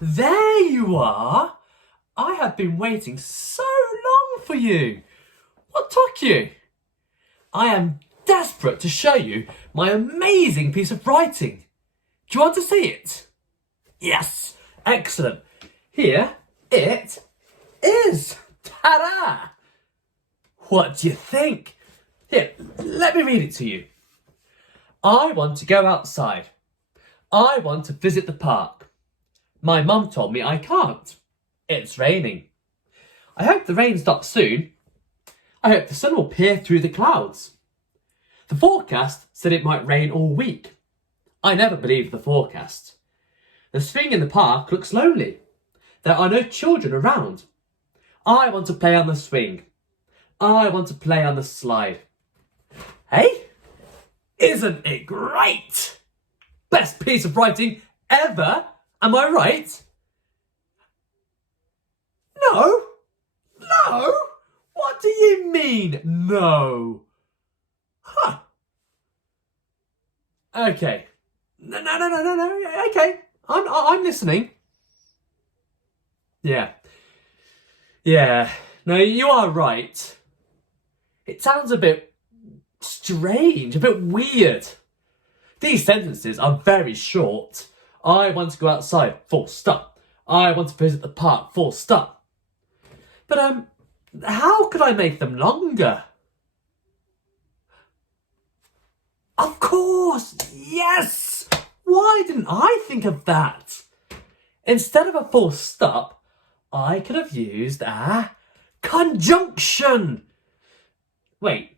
There you are. I have been waiting so long for you. What took you? I am desperate to show you my amazing piece of writing. Do you want to see it? Yes, excellent. Here it is. Ta-da! What do you think? Here, let me read it to you. I want to go outside. I want to visit the park. My mum told me I can't. It's raining. I hope the rain stops soon. I hope the sun will peer through the clouds. The forecast said it might rain all week. I never believed the forecast. The swing in the park looks lonely. There are no children around. I want to play on the swing. I want to play on the slide. Hey? Isn't it great? Best piece of writing ever, am I right? No? No? What do you mean, no? Huh. Okay. No. Okay. I'm listening. Yeah. No, you are right. It sounds a bit strange, a bit weird. These sentences are very short. I want to go outside, full stop. I want to visit the park, full stop. But, how could I make them longer? Of course, yes! Why didn't I think of that? Instead of a full stop, I could have used a conjunction. Wait,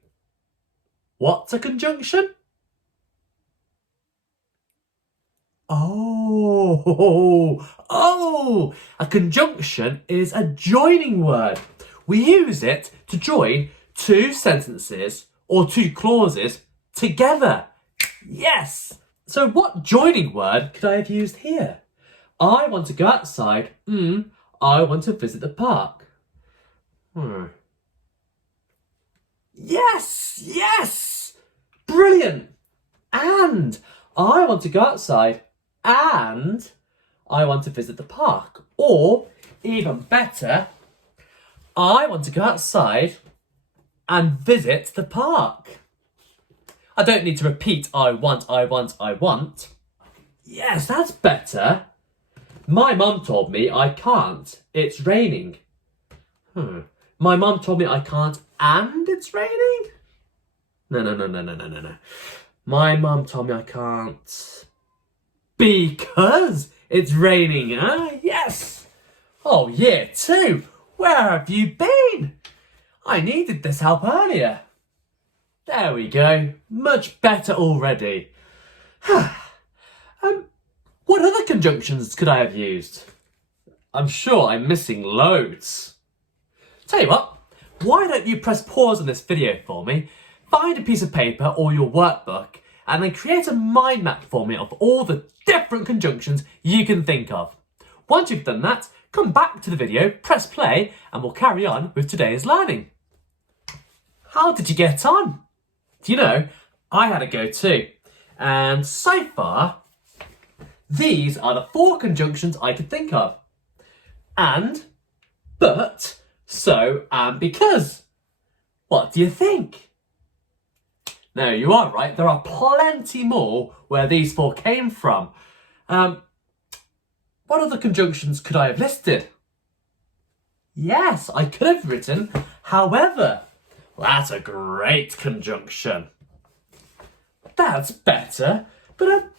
what's a conjunction? Oh, a conjunction is a joining word. We use it to join two sentences or two clauses together. Yes. So what joining word could I have used here? I want to go outside. I want to visit the park. Yes. Brilliant. And I want to go outside and I want to visit the park. Or, even better, I want to go outside and visit the park. I don't need to repeat I want. Yes, that's better. My mum told me I can't. It's raining. My mum told me I can't and it's raining? No. My mum told me I can't because it's raining, huh? Yes. Oh, year 2. Where have you been? I needed this help earlier. There we go. Much better already. What other conjunctions could I have used? I'm sure I'm missing loads. Tell you what, why don't you press pause on this video for me, find a piece of paper or your workbook, and then create a mind map for me of all the different conjunctions you can think of. Once you've done that, come back to the video, press play, and we'll carry on with today's learning. How did you get on? Do you know, I had a go too. And so far, these are the 4 conjunctions I could think of. And, but, so, and because. What do you think? No, you are right. There are plenty more where these 4 came from. What other conjunctions could I have listed? Yes, I could have written, however. That's a great conjunction. That's better, but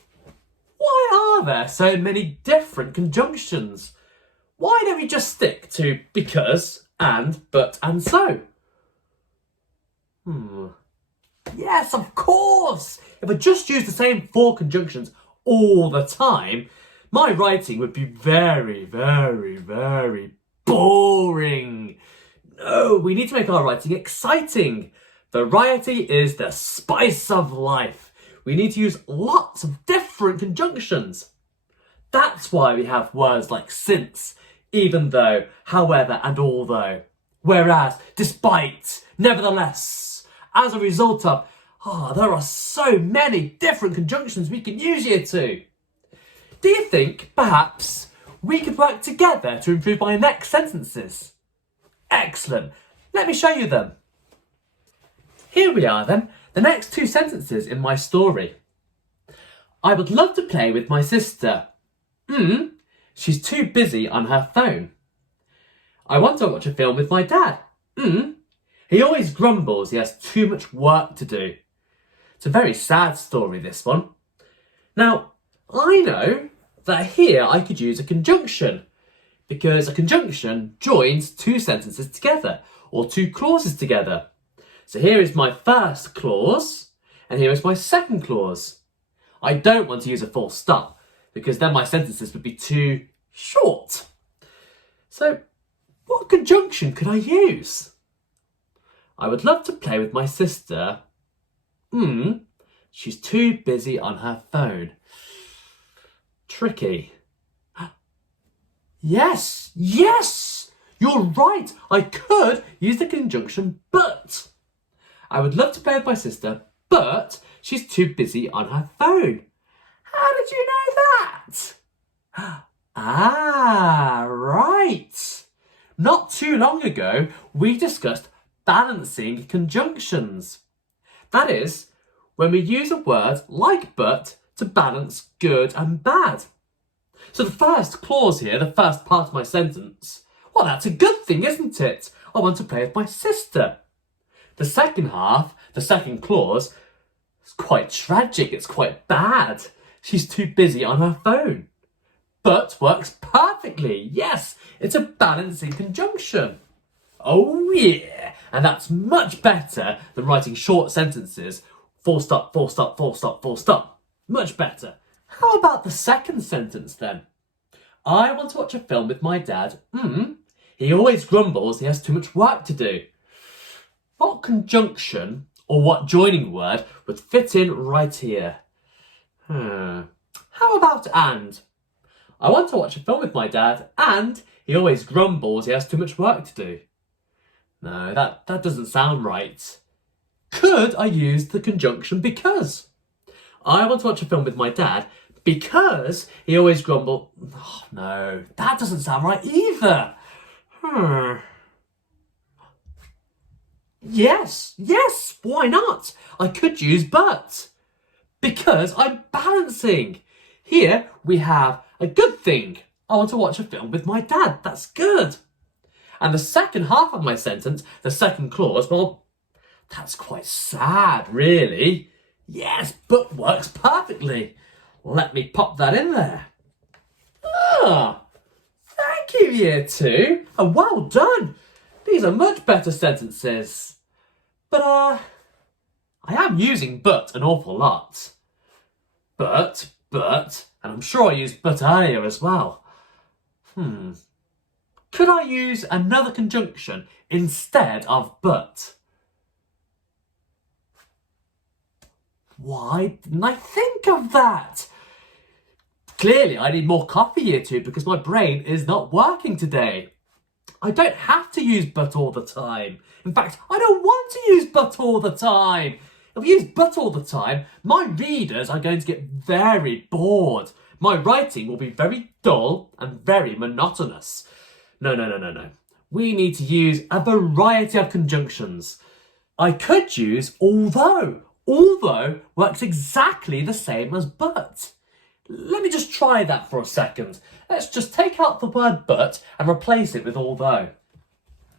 why are there so many different conjunctions? Why don't we just stick to because, and, but, and so? Yes, of course! If I just used the same 4 conjunctions all the time, my writing would be very boring. No, we need to make our writing exciting. Variety is the spice of life. We need to use lots of different conjunctions. That's why we have words like since, even though, however, and although. Whereas, despite, nevertheless, as a result of, there are so many different conjunctions we can use here too. Do you think, perhaps, we could work together to improve my next sentences. Excellent. Let me show you them. Here we are then, the next two sentences in my story. I would love to play with my sister. She's too busy on her phone. I want to watch a film with my dad. He always grumbles he has too much work to do. It's a very sad story, this one. Now, I know that here I could use a conjunction because a conjunction joins two sentences together or two clauses together. So here is my first clause and here is my second clause. I don't want to use a full stop because then my sentences would be too short. So what conjunction could I use? I would love to play with my sister. She's too busy on her phone. Tricky. Yes, you're right. I could use the conjunction but. I would love to play with my sister, but she's too busy on her phone. How did you know that? Right. Not too long ago, we discussed balancing conjunctions. That is, when we use a word like but to balance good and bad. So the first clause here, the first part of my sentence, well, that's a good thing, isn't it? I want to play with my sister. The second half, the second clause, is quite tragic, it's quite bad. She's too busy on her phone. But works perfectly, yes, it's a balancing conjunction. Oh yeah, and that's much better than writing short sentences, full stop, full stop, full stop, full stop. Much better. How about the second sentence then? I want to watch a film with my dad. He always grumbles he has too much work to do. What conjunction or what joining word would fit in right here? How about and? I want to watch a film with my dad and he always grumbles he has too much work to do. No, that doesn't sound right. Could I use the conjunction because? I want to watch a film with my dad because he always grumbles. Oh, no, that doesn't sound right either. Yes, why not? I could use but. Because I'm balancing. Here we have a good thing. I want to watch a film with my dad. That's good. And the second half of my sentence, the second clause, well, that's quite sad, really. Yes, but works perfectly. Let me pop that in there. Thank you, Year 2. And well done. These are much better sentences. But, I am using but an awful lot. But, and I'm sure I used but earlier as well. Could I use another conjunction instead of but? Why didn't I think of that? Clearly, I need more coffee, Year 2, because my brain is not working today. I don't have to use but all the time. In fact, I don't want to use but all the time. If we use but all the time, my readers are going to get very bored. My writing will be very dull and very monotonous. No. We need to use a variety of conjunctions. I could use although. Although works exactly the same as but. Let me just try that for a second. Let's just take out the word but and replace it with although.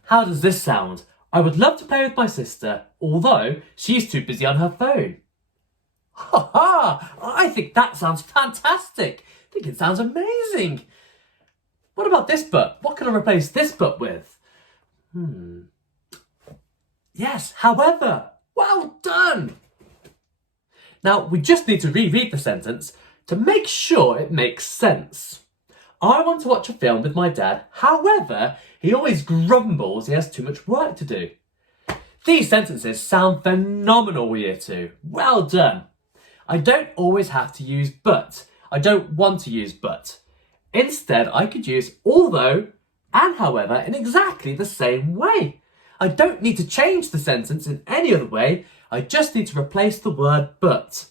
How does this sound? I would love to play with my sister, although she's too busy on her phone. I think that sounds fantastic. I think it sounds amazing. What about this but? What can I replace this but with? Yes, however. Well done. Now, we just need to reread the sentence to make sure it makes sense. I want to watch a film with my dad, however, he always grumbles he has too much work to do. These sentences sound phenomenal, Year 2. Well done. I don't always have to use but. I don't want to use but. Instead, I could use although and however in exactly the same way. I don't need to change the sentence in any other way. I just need to replace the word but.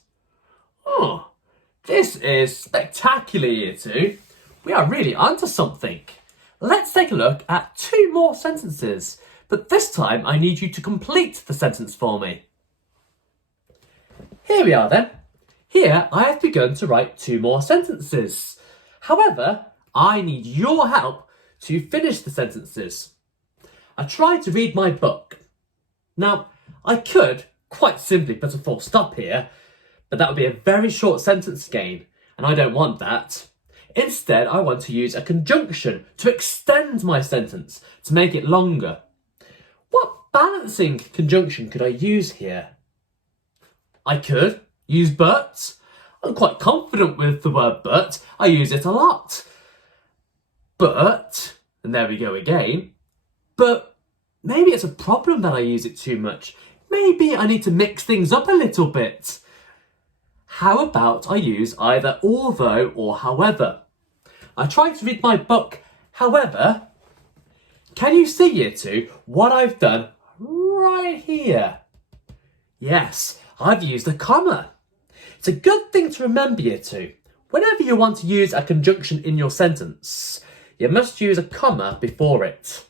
This is spectacular, Year 2. we are really onto something. Let's take a look at 2 more sentences, but this time I need you to complete the sentence for me. Here we are then. Here I have begun to write 2 more sentences. However, I need your help to finish the sentences. I tried to read my book. Now, I could quite simply put a full stop here, but that would be a very short sentence again, and I don't want that. Instead, I want to use a conjunction to extend my sentence, to make it longer. What balancing conjunction could I use here? I could use but. I'm quite confident with the word but. I use it a lot. But, and there we go again, but maybe it's a problem that I use it too much. Maybe I need to mix things up a little bit. How about I use either although or however? I tried to read my book, however, can you see, Year 2, what I've done right here? Yes, I've used a comma. It's a good thing to remember, Year 2. Whenever you want to use a conjunction in your sentence, you must use a comma before it.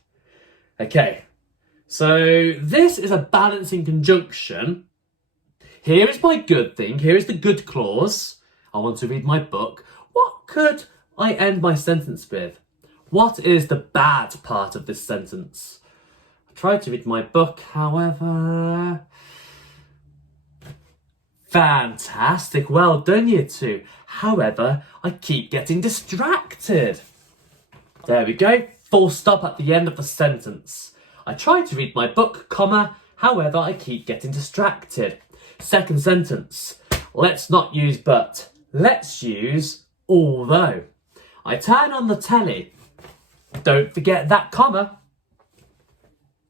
Okay, so this is a balancing conjunction. Here is my good thing, here is the good clause. I want to read my book. What could I end my sentence with? What is the bad part of this sentence? I tried to read my book, however. Fantastic, well done, Year 2. However, I keep getting distracted. There we go, full stop at the end of the sentence. I tried to read my book, comma, however, I keep getting distracted. Second sentence, let's not use but, let's use although. I turn on the telly. Don't forget that comma.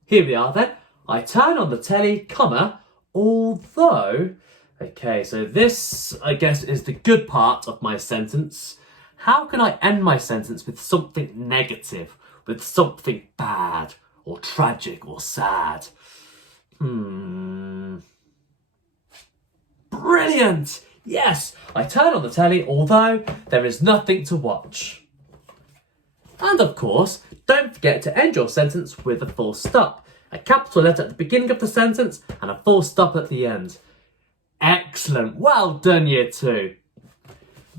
Here we are then. I turn on the telly, comma, although. Okay, so this, I guess, is the good part of my sentence. How can I end my sentence with something negative, with something bad, or tragic, or sad? Brilliant! Yes, I turn on the telly, although there is nothing to watch. And of course, don't forget to end your sentence with a full stop. A capital letter at the beginning of the sentence and a full stop at the end. Excellent, well done, Year 2.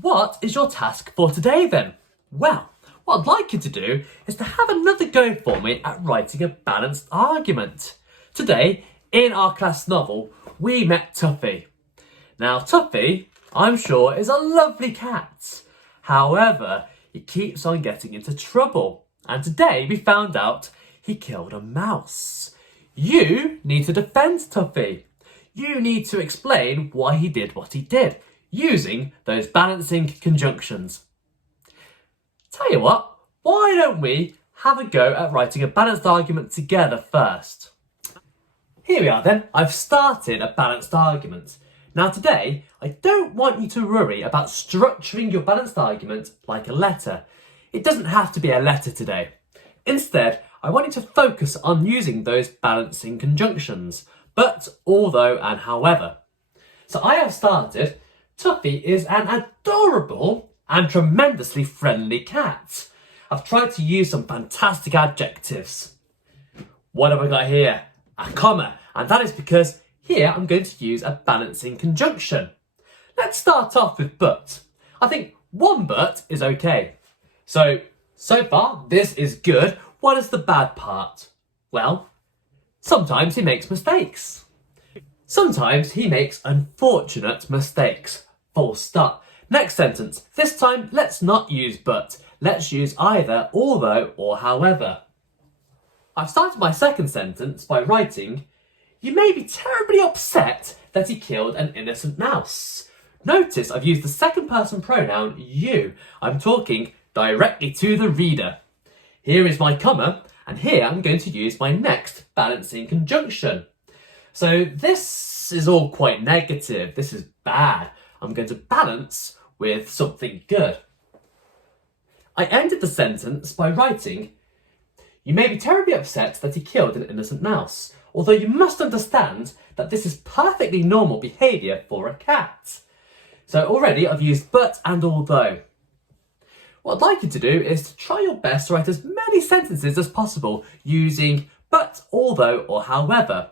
What is your task for today then? Well, what I'd like you to do is to have another go for me at writing a balanced argument. Today, in our class novel, we met Tuffy. Now, Tuffy, I'm sure, is a lovely cat. However, he keeps on getting into trouble. And today we found out he killed a mouse. You need to defend Tuffy. You need to explain why he did what he did, using those balancing conjunctions. Tell you what, why don't we have a go at writing a balanced argument together first? Here we are then, I've started a balanced argument. Now today, I don't want you to worry about structuring your balanced argument like a letter. It doesn't have to be a letter today. Instead, I want you to focus on using those balancing conjunctions, but, although, and however. So I have started, Tuffy is an adorable and tremendously friendly cat. I've tried to use some fantastic adjectives. What have I got here? A comma, and that is because here I'm going to use a balancing conjunction. Let's start off with but. I think one but is okay. So far this is good. What is the bad part? Well, sometimes he makes mistakes. Sometimes he makes unfortunate mistakes. Full stop. Next sentence. This time let's not use but. Let's use either, although, or however. I've started my second sentence by writing, you may be terribly upset that he killed an innocent mouse. Notice I've used the second person pronoun you. I'm talking directly to the reader. Here is my comma, and here I'm going to use my next balancing conjunction. So this is all quite negative. This is bad. I'm going to balance with something good. I ended the sentence by writing, you may be terribly upset that he killed an innocent mouse, although you must understand that this is perfectly normal behaviour for a cat. So already I've used but and although. What I'd like you to do is to try your best to write as many sentences as possible using but, although, or however.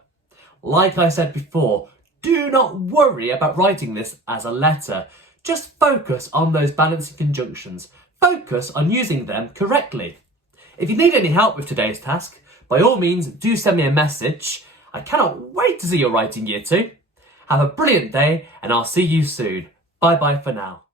Like I said before, do not worry about writing this as a letter. Just focus on those balancing conjunctions. Focus on using them correctly. If you need any help with today's task, by all means do send me a message. I cannot wait to see your writing year 2. Have a brilliant day and I'll see you soon. Bye bye for now.